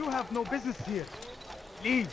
You have no business here. Leave.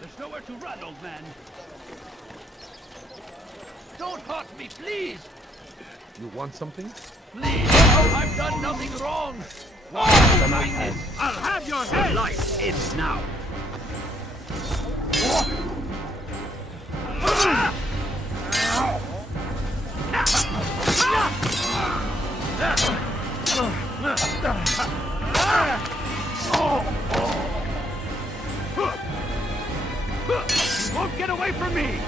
There's nowhere to run, old man. Don't hurt me, please! You want something? Please! I've done nothing wrong! Why are you doing this? I'll have your head! Life ends now! You won't get away from me!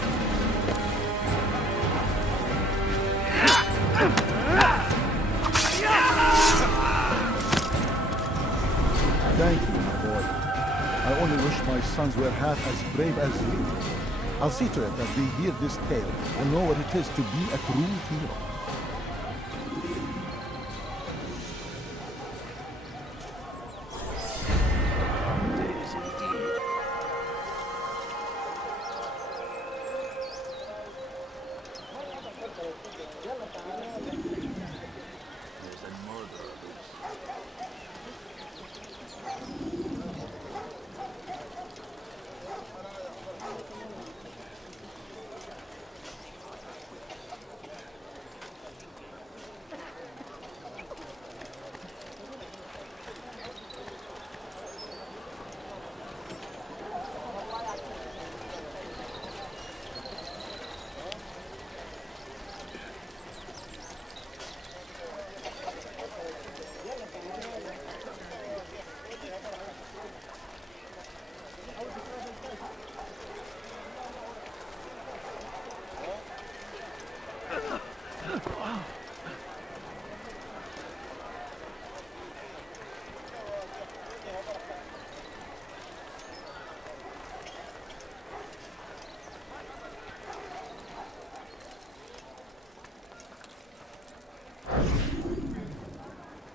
Thank you, my boy. I only wish my sons were half as brave as you. I'll see to it that they hear this tale and know what it is to be a true hero.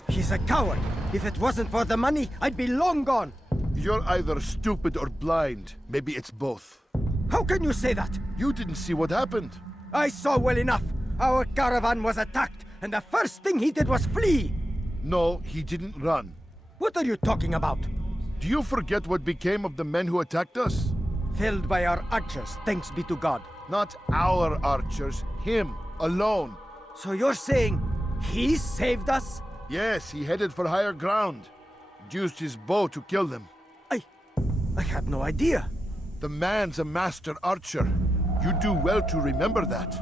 He's a coward. If it wasn't for the money, I'd be long gone. You're either stupid or blind. Maybe it's both. How can you say that? You didn't see what happened. I saw well enough. Our caravan was attacked, and the first thing he did was flee. No, he didn't run. What are you talking about? Do you forget what became of the men who attacked us? Felled by our archers, thanks be to God. Not our archers, him, alone. So you're saying he saved us? Yes, he headed for higher ground. Used his bow to kill them. I had no idea. The man's a master archer. You do well to remember that.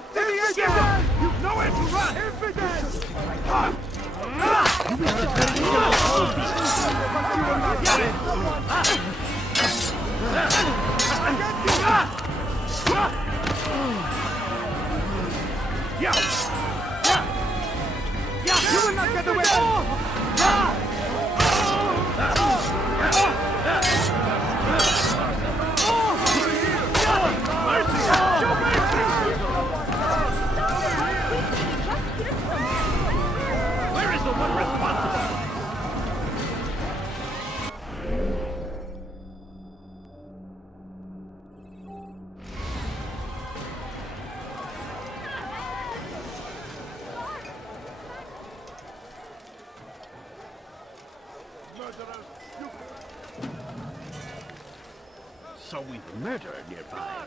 Back to the engine! You've nowhere to run! Evidence! You will not get away! Where is the one responsible? So we've murder nearby.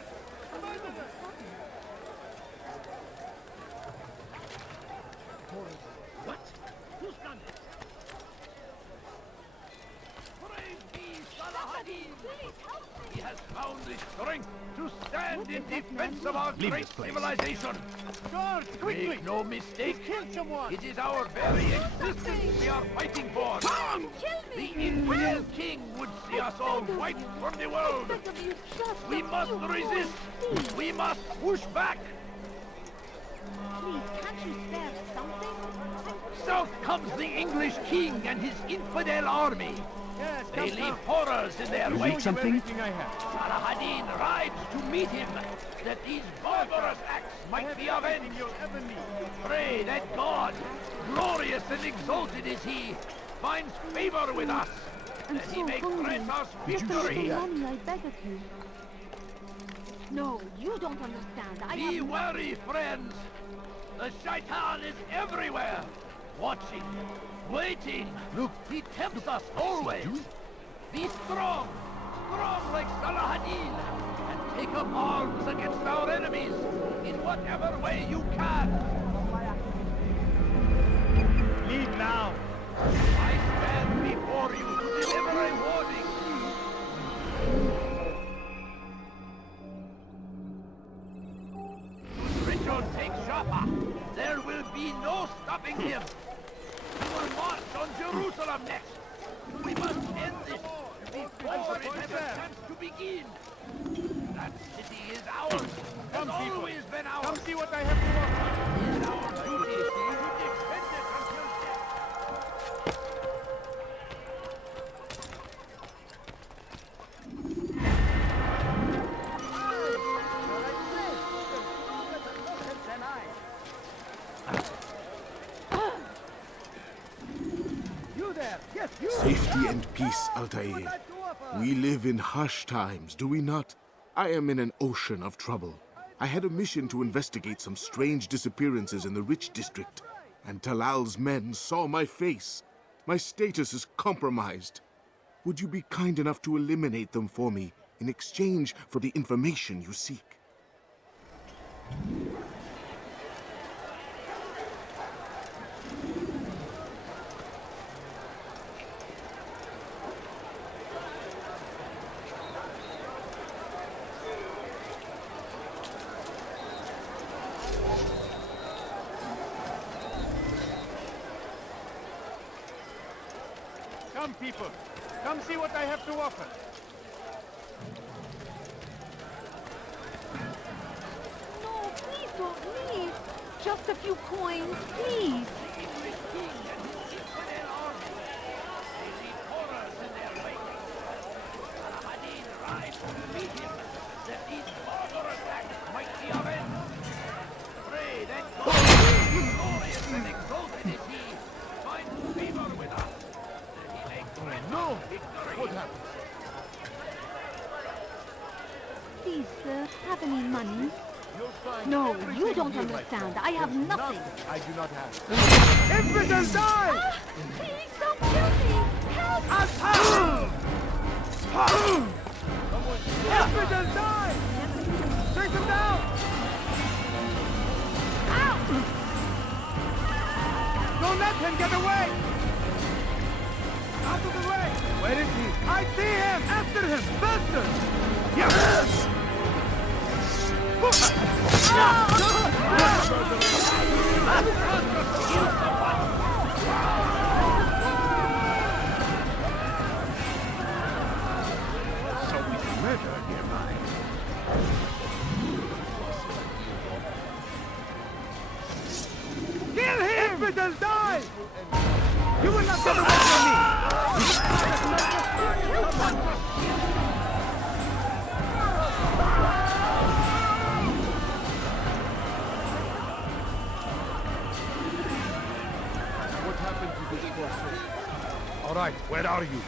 What? Who's done it? Praise be Salahadin! He has found the strength to stand in defense of our great civilization. Guards, quickly! Make no mistake, Kill someone! it is our very existence we are fighting for. The infidel king would see us all wiped from the world. We must resist. We must push back. Please, can't you spare something? South comes the English king and his infidel army. Yes, They come, leave come. horrors in their I'll wake. show you something? everything I have. Salahadin rides to meet him, that these barbarous acts I might have be everything avenged. you'll ever need. Pray that God, glorious and exalted is he, finds favor with us, I'm that he so may hungry. grant us Give me victory. the money, I beg of you. No, you don't understand. I Be have... wary, friends. The shaitan is everywhere, watching, waiting. Look, He tempts us always. Be strong, strong like Salahadin, and take up arms against our enemies in whatever way you can. Leave now. I stand before you to deliver a warning. Richard takes Jaffa. There will be no stopping him. We will march on Jerusalem next. We must end this before it has a chance to begin. That city is ours. Has always been ours. Come see what I have to offer. It is our duty to defend it until death. You there! Yes, you! Safety and peace, Altair. We live in harsh times, do we not? I am in an ocean of trouble. I had a mission to investigate some strange disappearances in the rich district, and Talal's men saw my face. My status is compromised. Would you be kind enough to eliminate them for me in exchange for the information you seek? Come, people. Come see what I have to offer. No, please don't leave. Just a few coins, please. The English king and his infidel army. They leave horrors in their wake. Salahadin rides to meet him, that these barbarous acts might be avenged. Pray that God, glorious and exalted is he, finds favor with us, that he may grant us victory. What happened? Please, sir, have any money? You'll find No, everything you don't here, my understand. friend. I have There's nothing. I do not have. Infidels die! Ah, please don't kill me. Help! Infidels die! Take them down! Don't let him get away! Out of the way! Where is he? I see him! After him! Faster! Yes! So we murder nearby. Kill him! Infidel, die! You will not get away from me! What happened to this poor soul? All right, where are you?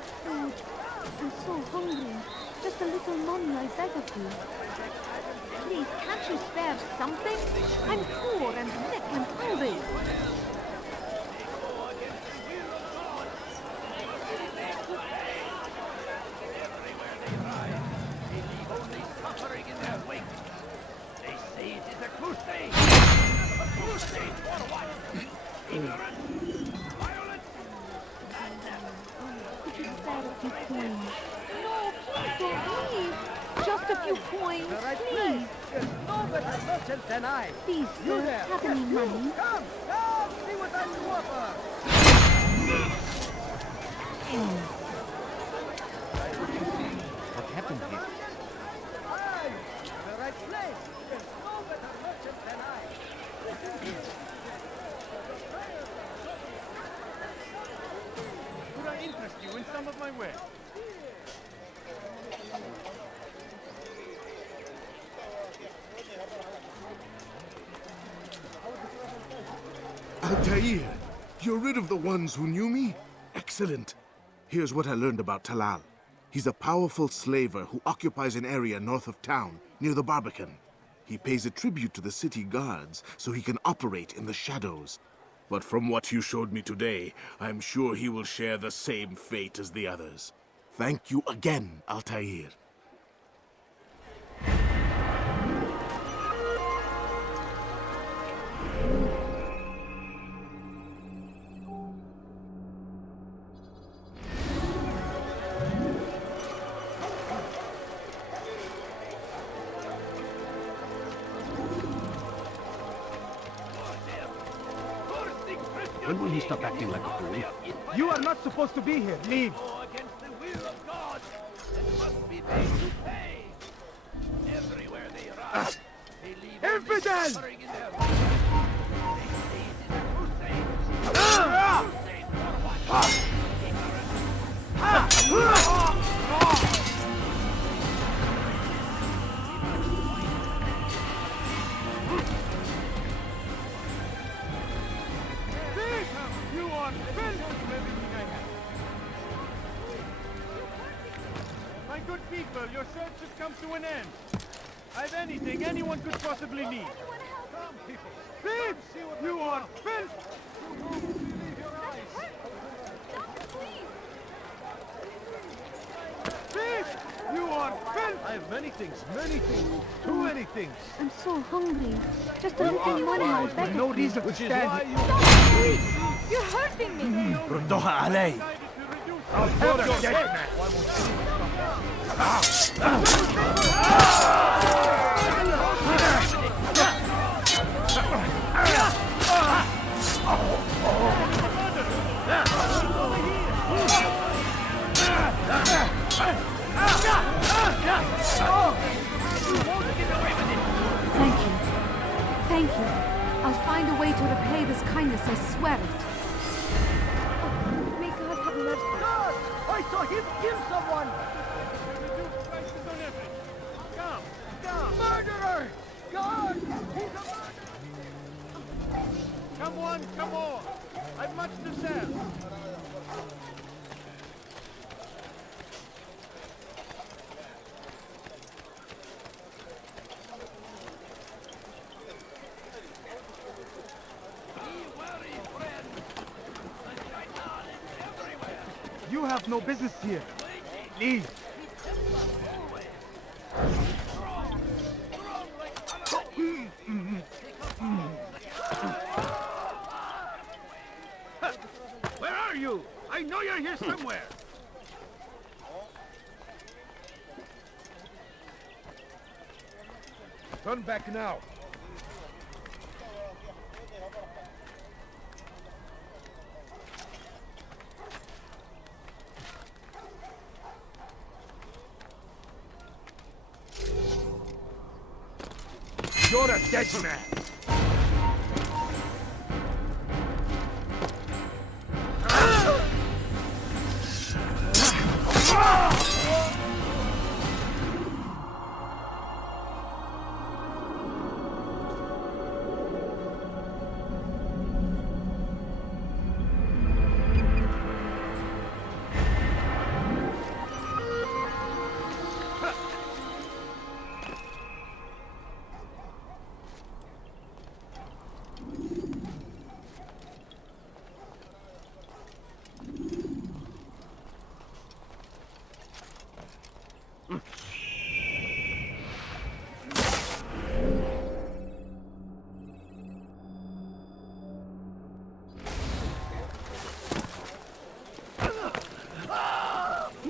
I'm so hungry. Just a little money, I beg of you. Please, can't you spare something? I'm poor and sick and hungry. Everywhere they ride, they leave only suffering in their wake. They say it is a crusade. A crusade for what? Ignorance, violence, madness. Could you spare a few coins? No, please don't leave. Just a few coins, The right please. place. There's no better merchant than I. Please, You sir, there. have any money? Come, see what I can offer. What happened here? Aye, the right place. There's no better merchant than I. Could I interest you in some of my wares? Altair, you're rid of the ones who knew me? Excellent. Here's what I learned about Talal. He's a powerful slaver who occupies an area north of town, near the Barbican. He pays a tribute to the city guards so he can operate in the shadows. But from what you showed me today, I'm sure he will share the same fate as the others. Thank you again, Altair. When will he stop acting like a fool? You are not supposed to be here. Leave. Go against the will of God and must be made to pay. Everywhere they ride, they leave only Infidel! suffering in their wake. They say it is a crusade. Crusade for what? Ignorance. Thief! You are filth of everything I have. My good people, your search has come to an end. I've anything anyone could possibly need. Come, people. Thief! You are filth! Thief! You are filth! I have many things, too many things. I'm so hungry. Just a You little are money, I wise, beg No of you. reason to Which is stand why here. you... Stop, please! You're hurting me! ردوها علي. Decided to reduce I'll have your dead man. Why won't you? Thank you. Thank you. I'll find a way to repay this kindness, I swear it. May God have mercy. God! I saw him kill someone! reduce prices on everything. Come, come. Murderer! God! He's a murderer! Come one, come all. I've much to sell. You have no business here. Leave. somewhere. Turn back now. You're a dead man.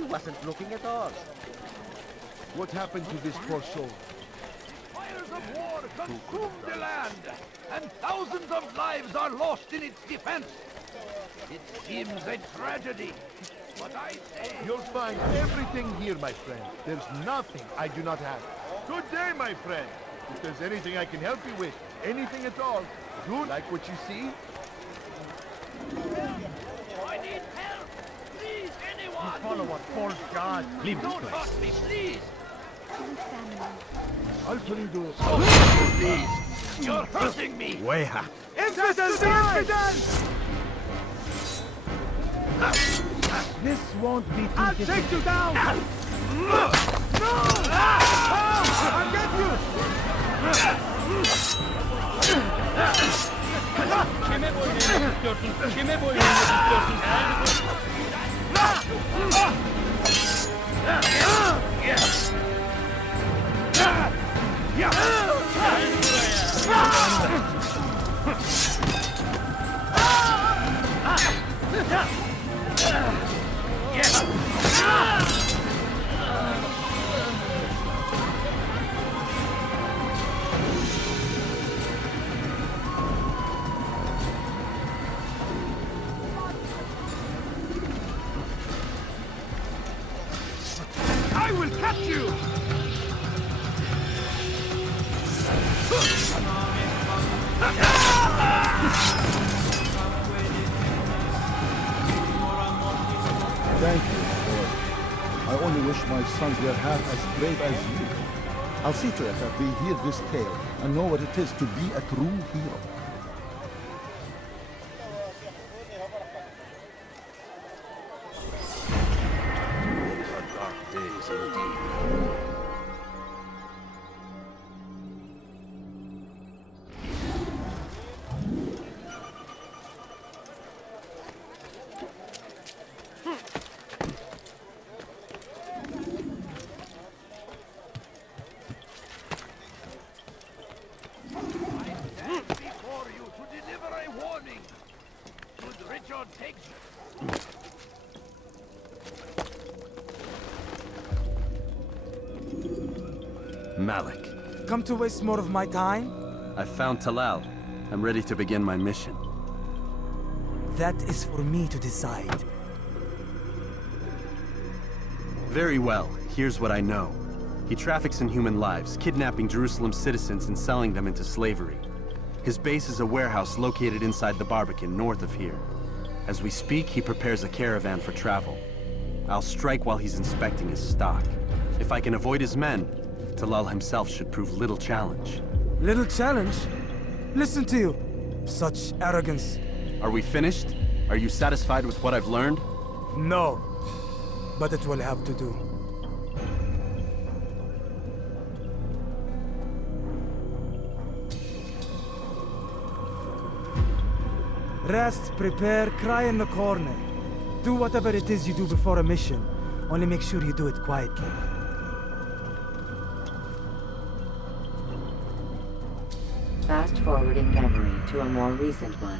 Wasn't looking at all. What happened to this poor soul? Fires of war consume the land, and thousands of lives are lost in its defense. It seems a tragedy, but I say... You'll find everything here, my friend. There's nothing I do not have. Good day, my friend. If there's anything I can help you with, anything at all, do like what you see? I need help! Please, anyone! Follow a false god. Leave this Don't place. hurt me, please! Alfredo. Please! You're hurting me! Weha. This won't be too I'll take you down! No! I'll get I will catch you! Thank you, Lord. I only wish my sons were half as brave as you. I'll see to it that they hear this tale and know what it is to be a true hero. Dark days indeed. Before you to deliver a warning. Should Richard take Malik, Come to waste more of my time? I found Talal. I'm ready to begin my mission. That is for me to decide. Very well. Here's what I know. He traffics in human lives, kidnapping Jerusalem citizens and selling them into slavery. His base is a warehouse located inside the Barbican, north of here. As we speak, he prepares a caravan for travel. I'll strike while he's inspecting his stock. If I can avoid his men, Talal himself should prove little challenge. Little challenge? Listen to you. Such arrogance. Are we finished? Are you satisfied with what I've learned? No. But it will have to do. Rest, prepare, cry in the corner. Do whatever it is you do before a mission. Only make sure you do it quietly. Fast-forwarding memory to a more recent one.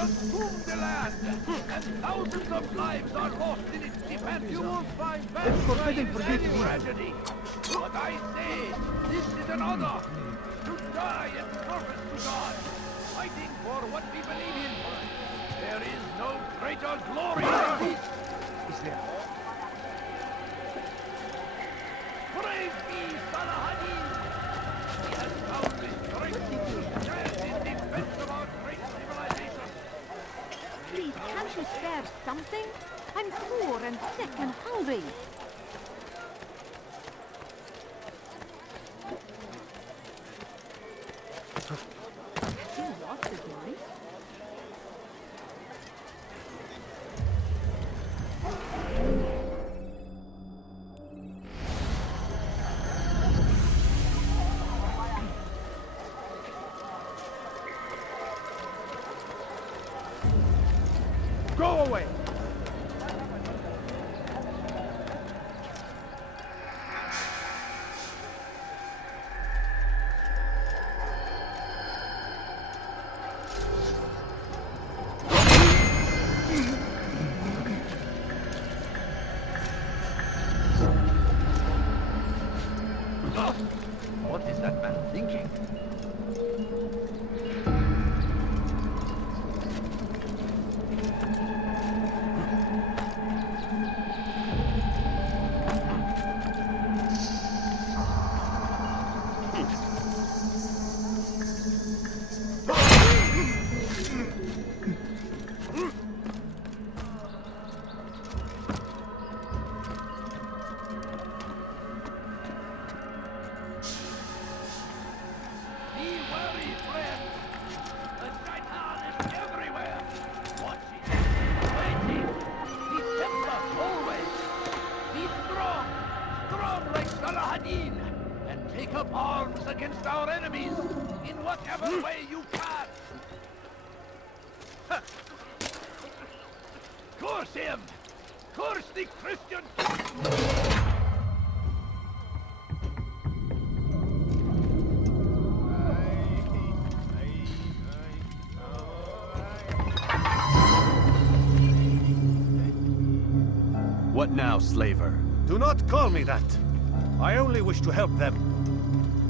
consumed the land, and thousands of lives are lost in its defense. You won't find bad any tragedy. But I say, this is an honor to die in service to God, fighting for what we believe in. There is no greater glory than this. Is there? Praise be Salahadin! He has found the strength to stand in defense of our great civilization. Please, can't you spare something? I'm poor and sick and hungry. Have you lost his life? Go away! What is that man thinking? And take up arms against our enemies in whatever way you can. Curse him! Curse the Christian! What now, slaver? Do not call me that. I only wish to help them,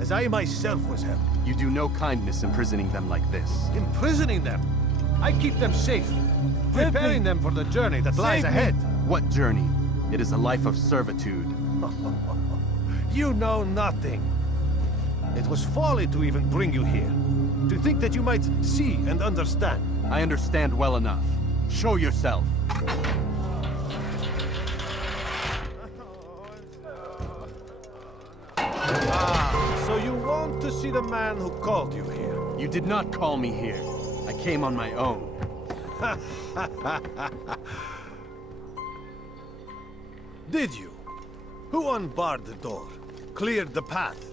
as I myself was helped. You do no kindness imprisoning them like this. Imprisoning them? I keep them safe, preparing them for the journey that lies ahead. What journey? It is a life of servitude. You know nothing. It was folly to even bring you here, to think that you might see and understand. I understand well enough. Show yourself. So you want to see the man who called you here? You did not call me here. I came on my own. Did you? Who unbarred the door? Cleared the path?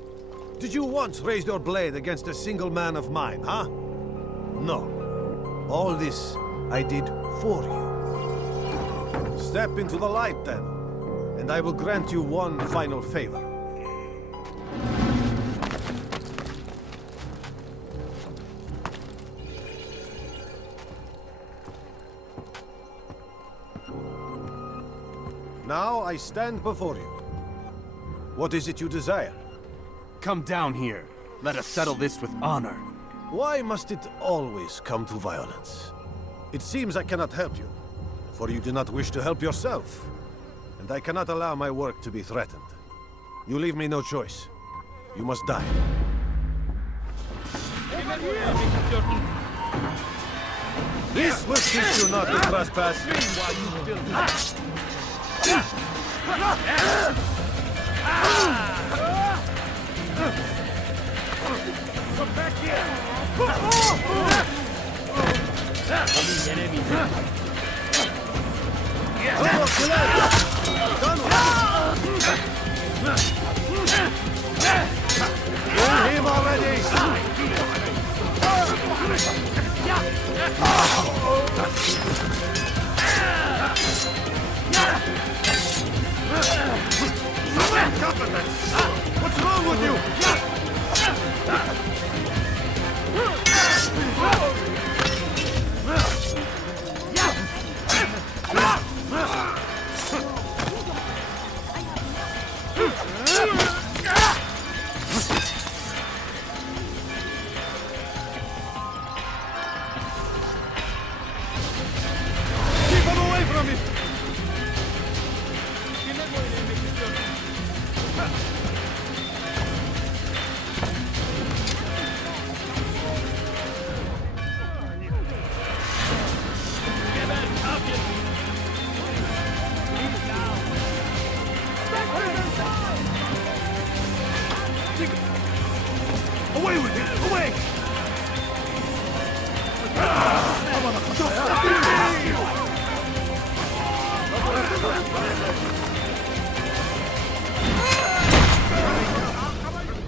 Did you once raise your blade against a single man of mine, huh? No. All this I did for you. Step into the light then, and I will grant you one final favor. Now I stand before you. What is it you desire? Come down here. Let us settle this with honor. Why must it always come to violence? It seems I cannot help you, for you do not wish to help yourself. And I cannot allow my work to be threatened. You leave me no choice. You must die. This will teach you not to trespass. Come back here! These enemies. Kill him already! What's wrong with you? Keep him away from me! Away with him! Away!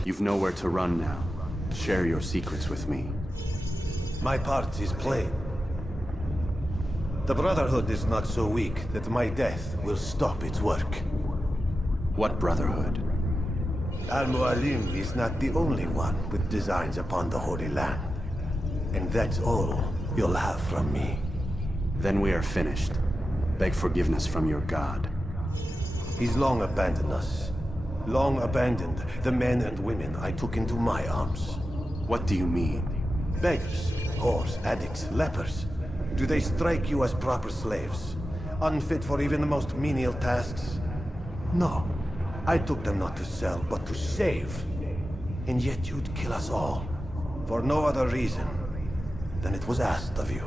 You've nowhere to run now. Share your secrets with me. My part is plain. The Brotherhood is not so weak that my death will stop its work. What Brotherhood? Al-Mualim is not the only one with designs upon the Holy Land. And that's all you'll have from me. Then we are finished. Beg forgiveness from your god. He's long abandoned us. Long abandoned the men and women I took into my arms. What do you mean? Beggars, whores, addicts, lepers. Do they strike you as proper slaves? Unfit for even the most menial tasks? No. I took them not to sell, but to save. And yet you'd kill us all. For no other reason than it was asked of you.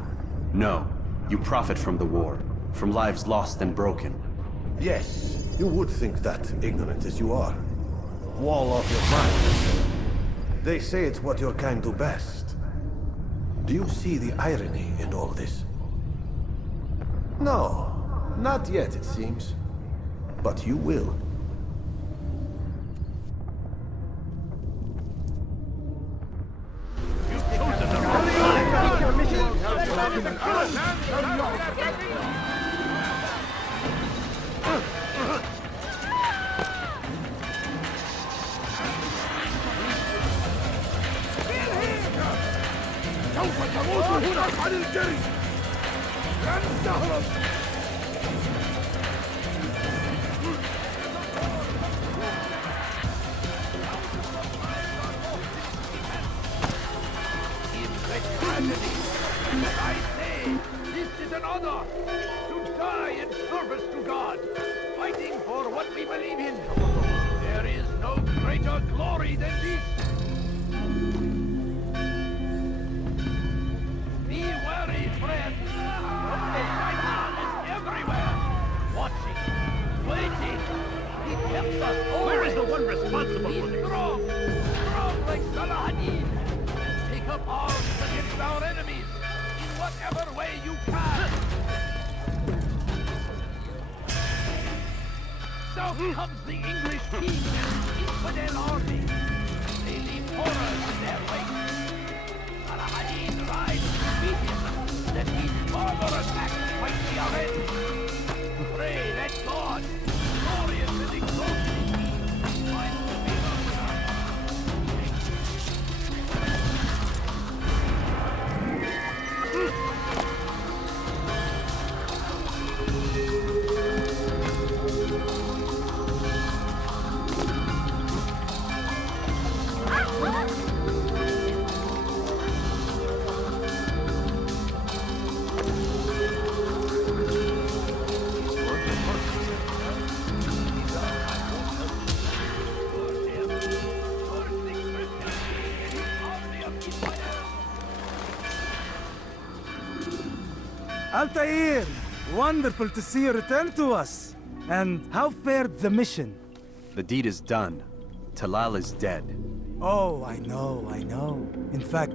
No. You profit from the war. From lives lost and broken. Yes, you would think that, ignorant as you are. Wall off your mind. They say it's what your kind do best. Do you see the irony in all this? No, not yet, it seems. But you will. I say, this is an honor to die in service to God, fighting for what we believe in. There is no greater glory than this. Be wary, friends. The Shaitan is everywhere, watching, waiting. He tempts us always. Where is the one responsible for this? Strong like Salahadin. Take up arms against our enemies in whatever way you can. comes the English king and infidel army. They leave horrors in their wake. Al-Hadid rides to meet him, that these barbar attacks might be avenged. Pray that God, glorious and exalted, finds the favor in our Altair! Wonderful to see you return to us. And how fared the mission? The deed is done. Talal is dead. Oh, I know. In fact,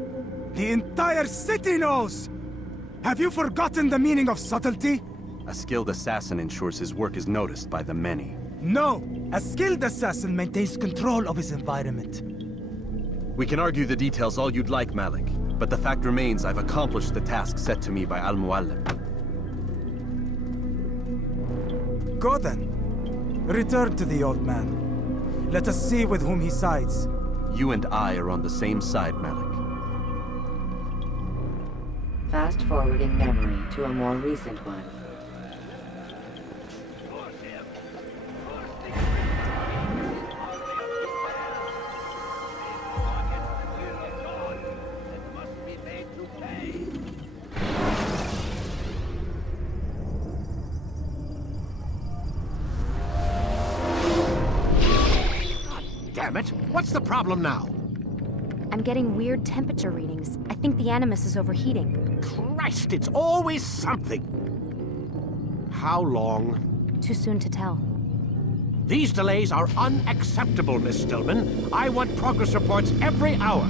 the entire city knows! Have you forgotten the meaning of subtlety? A skilled assassin ensures his work is noticed by the many. No! A skilled assassin maintains control of his environment. We can argue the details all you'd like, Malik. But the fact remains I've accomplished the task set to me by Al-Muallim. Go then. Return to the old man. Let us see with whom he sides. You and I are on the same side, Malik. Fast-forwarding memory to a more recent one. Damn it! What's the problem now? I'm getting weird temperature readings. I think the Animus is overheating. Christ, it's always something! How long? Too soon to tell. These delays are unacceptable, Miss Stillman. I want progress reports every hour.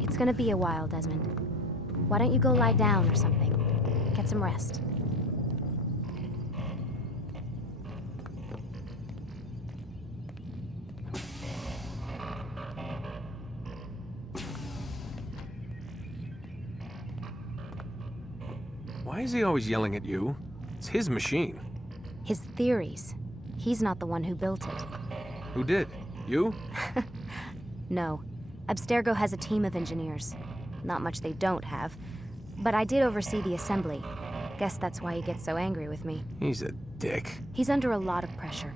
It's gonna be a while, Desmond. Why don't you go lie down or something? Get some rest. Why is he always yelling at you? It's his machine. His theories. He's not the one who built it. Who did? You? No. Abstergo has a team of engineers. Not much they don't have. But I did oversee the assembly. Guess that's why he gets so angry with me. He's a dick. He's under a lot of pressure.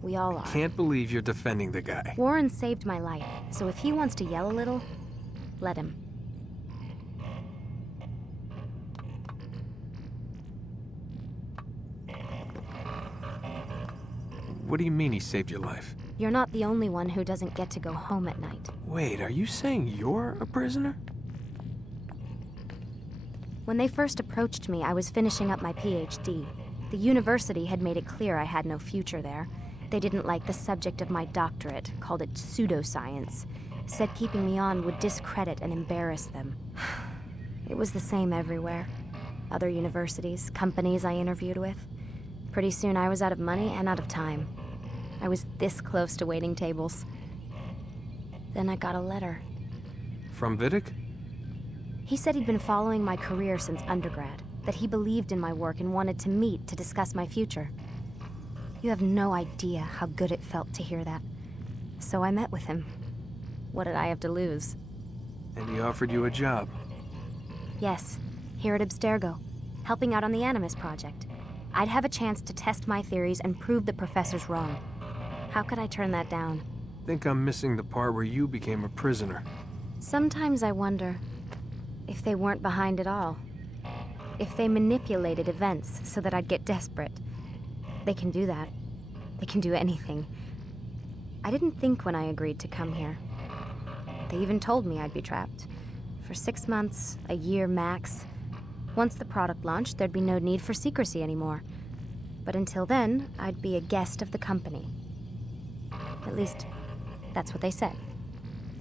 We all are. Can't believe you're defending the guy. Warren saved my life, so if he wants to yell a little, let him. What do you mean he saved your life? You're not the only one who doesn't get to go home at night. Wait, are you saying you're a prisoner? When they first approached me, I was finishing up my PhD. The university had made it clear I had no future there. They didn't like the subject of my doctorate, called it pseudoscience. Said keeping me on would discredit and embarrass them. It was the same everywhere. Other universities, companies I interviewed with. Pretty soon I was out of money and out of time. I was this close to waiting tables. Then I got a letter. From Vidic? He said he'd been following my career since undergrad, that he believed in my work and wanted to meet to discuss my future. You have no idea how good it felt to hear that. So I met with him. What did I have to lose? And he offered you a job. Yes, here at Abstergo, helping out on the Animus project. I'd have a chance to test my theories and prove the professor's wrong. How could I turn that down? Think I'm missing the part where you became a prisoner. Sometimes I wonder if they weren't behind it all. If they manipulated events so that I'd get desperate. They can do that. They can do anything. I didn't think when I agreed to come here. They even told me I'd be trapped. For 6 months, a year max. Once the product launched, there'd be no need for secrecy anymore. But until then, I'd be a guest of the company. At least, that's what they said.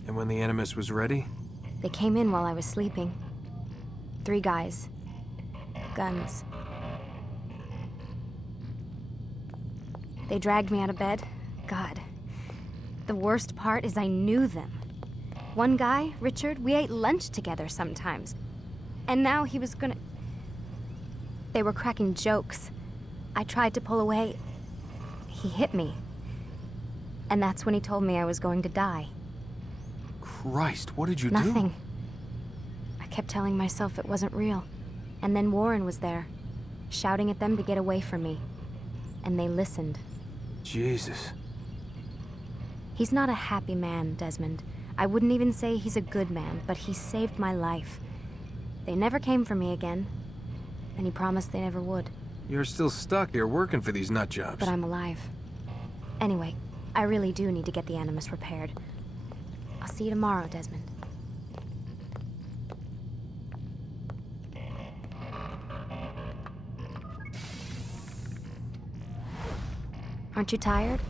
And when the Animus was ready? They came in while I was sleeping. 3 guys. Guns. They dragged me out of bed. God. The worst part is I knew them. One guy, Richard, we ate lunch together sometimes. And now he was gonna... They were cracking jokes. I tried to pull away. He hit me. And that's when he told me I was going to die. Christ, what did you do? Nothing. I kept telling myself it wasn't real. And then Warren was there, shouting at them to get away from me. And they listened. Jesus. He's not a happy man, Desmond. I wouldn't even say he's a good man, but he saved my life. They never came for me again, and he promised they never would. You're still stuck here working for these nut jobs. But I'm alive. Anyway, I really do need to get the Animus repaired. I'll see you tomorrow, Desmond. Aren't you tired?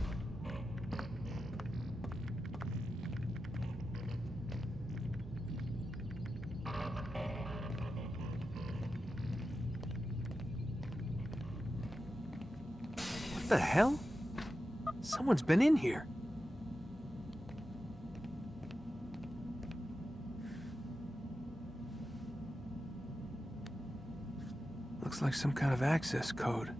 What the hell? Someone's been in here. Looks like some kind of access code.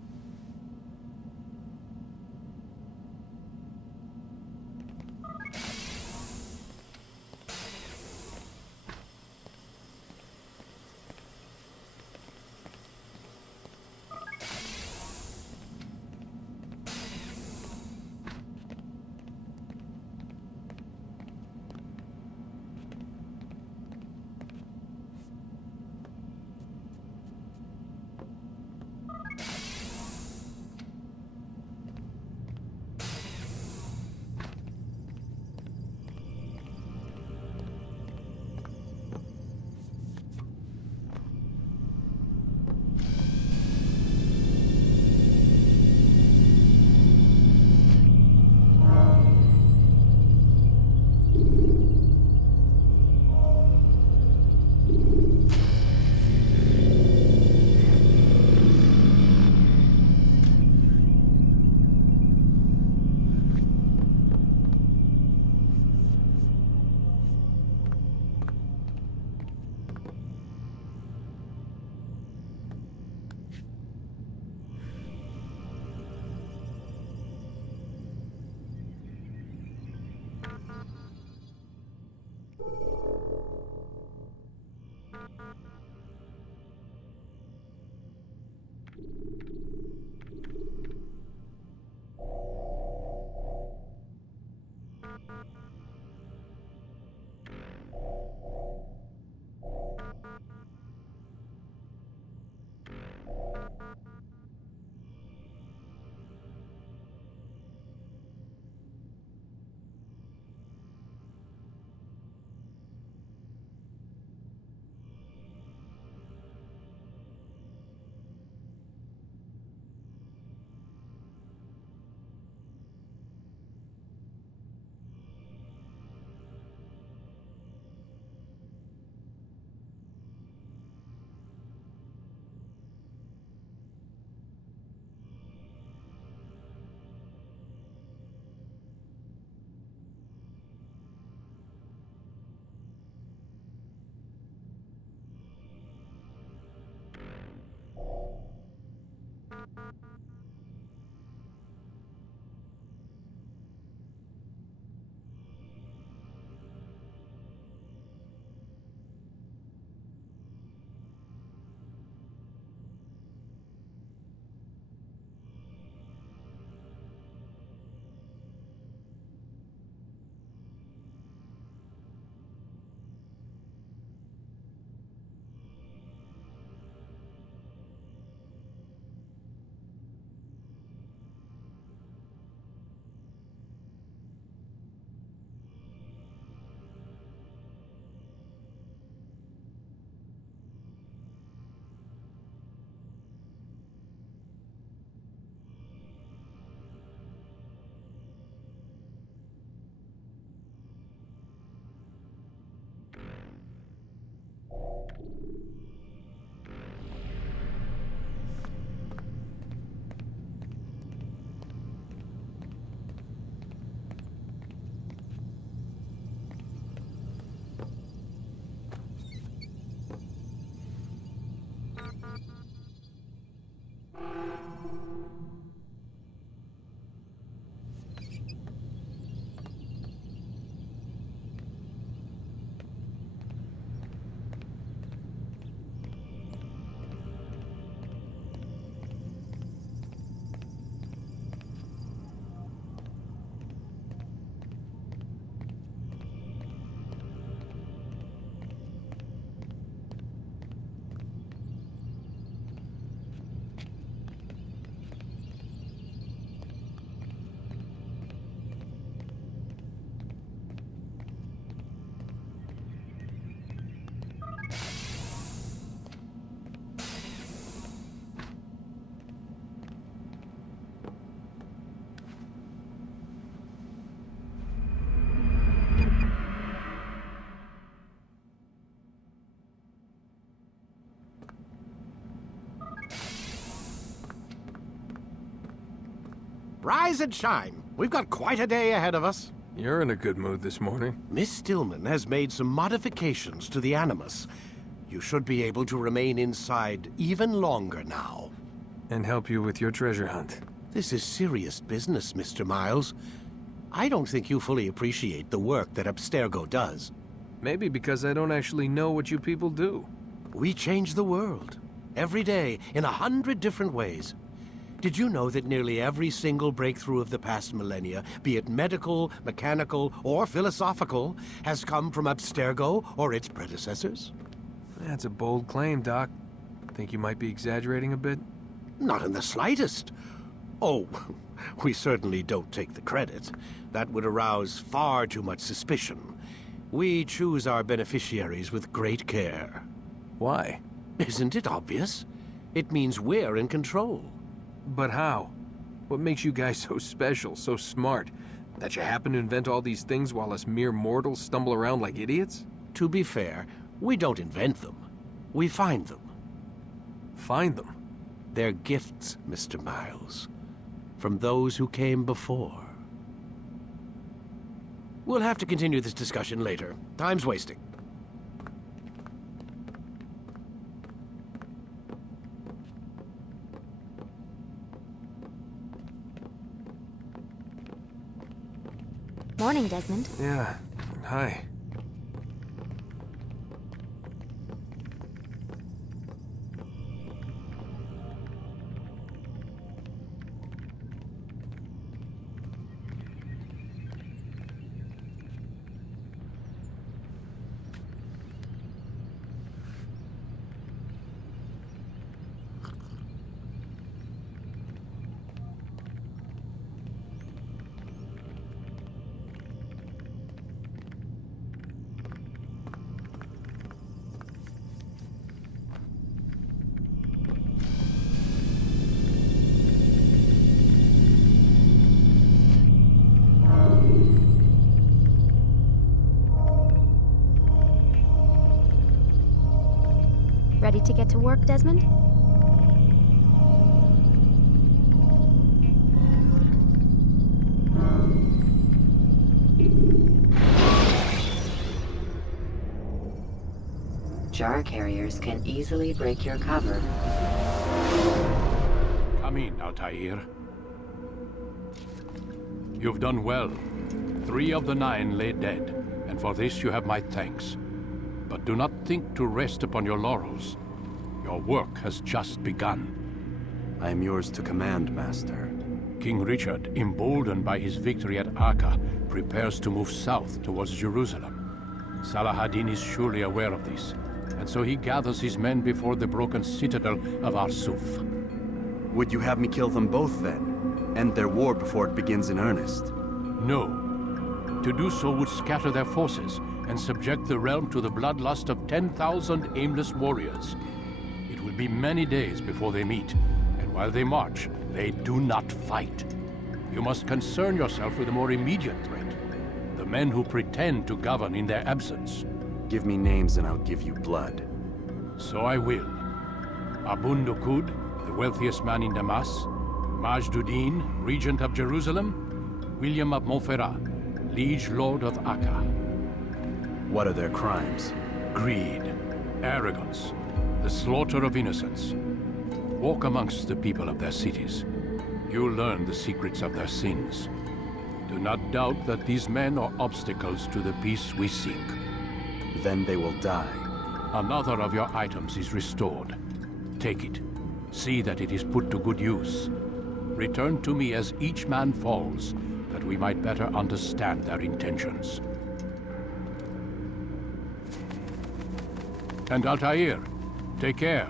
Rise and shine. We've got quite a day ahead of us. You're in a good mood this morning. Miss Stillman has made some modifications to the Animus. You should be able to remain inside even longer now. And help you with your treasure hunt. This is serious business, Mr. Miles. I don't think you fully appreciate the work that Abstergo does. Maybe because I don't actually know what you people do. We change the world. Every day, in 100 different ways. Did you know that nearly every single breakthrough of the past millennia, be it medical, mechanical, or philosophical, has come from Abstergo or its predecessors? That's a bold claim, Doc. Think you might be exaggerating a bit? Not in the slightest. Oh, we certainly don't take the credit. That would arouse far too much suspicion. We choose our beneficiaries with great care. Why? Isn't it obvious? It means we're in control. But how? What makes you guys so special, so smart? That you happen to invent all these things while us mere mortals stumble around like idiots? To be fair, we don't invent them. We find them. Find them? They're gifts, Mr. Miles. From those who came before. We'll have to continue this discussion later. Time's wasting. Morning, Desmond. Yeah. Hi. Ready to get to work, Desmond? Jar carriers can easily break your cover. Come in, Altair. You've done well. 3 of the 9 lay dead, and for this you have my thanks. But do not think to rest upon your laurels. Your work has just begun. I am yours to command, Master. King Richard, emboldened by his victory at Acre, prepares to move south towards Jerusalem. Salah-ad-Din is surely aware of this, and so he gathers his men before the broken citadel of Arsuf. Would you have me kill them both, then? End their war before it begins in earnest? No. To do so would scatter their forces and subject the realm to the bloodlust of 10,000 aimless warriors. It will be many days before they meet, and while they march, they do not fight. You must concern yourself with a more immediate threat. The men who pretend to govern in their absence. Give me names and I'll give you blood. So I will. Abun Nukud, the wealthiest man in Damas, Majduddin, regent of Jerusalem, William of Montferrat, liege lord of Acre. What are their crimes? Greed, arrogance, the slaughter of innocents. Walk amongst the people of their cities. You'll learn the secrets of their sins. Do not doubt that these men are obstacles to the peace we seek. Then they will die. Another of your items is restored. Take it. See that it is put to good use. Return to me as each man falls, that we might better understand their intentions. And Altair, take care.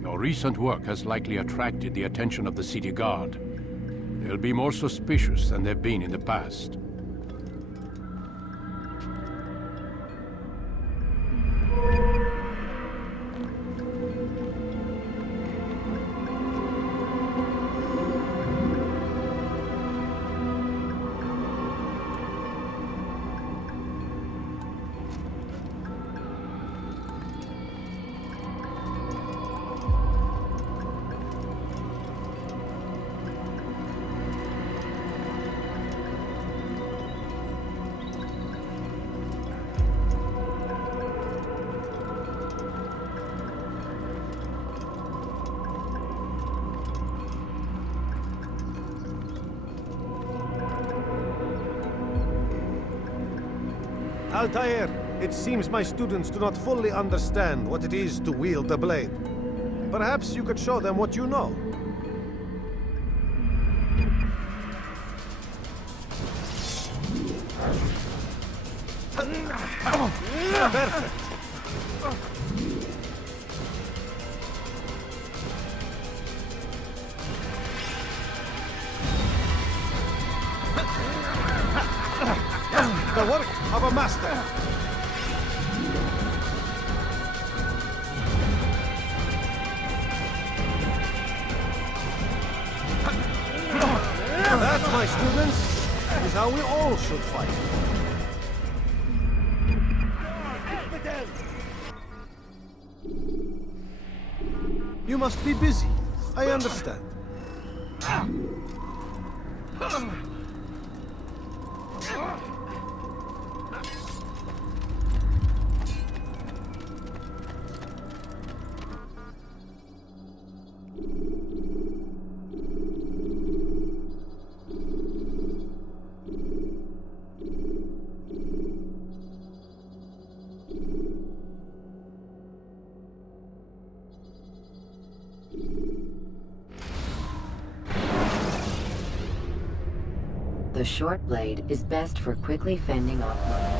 Your recent work has likely attracted the attention of the city guard. They'll be more suspicious than they've been in the past. Altair, it seems my students do not fully understand what it is to wield the blade. Perhaps you could show them what you know. Perfect. The work of a master. That, my students, is how we all should fight. You must be busy. I understand. The short blade is best for quickly fending off monsters.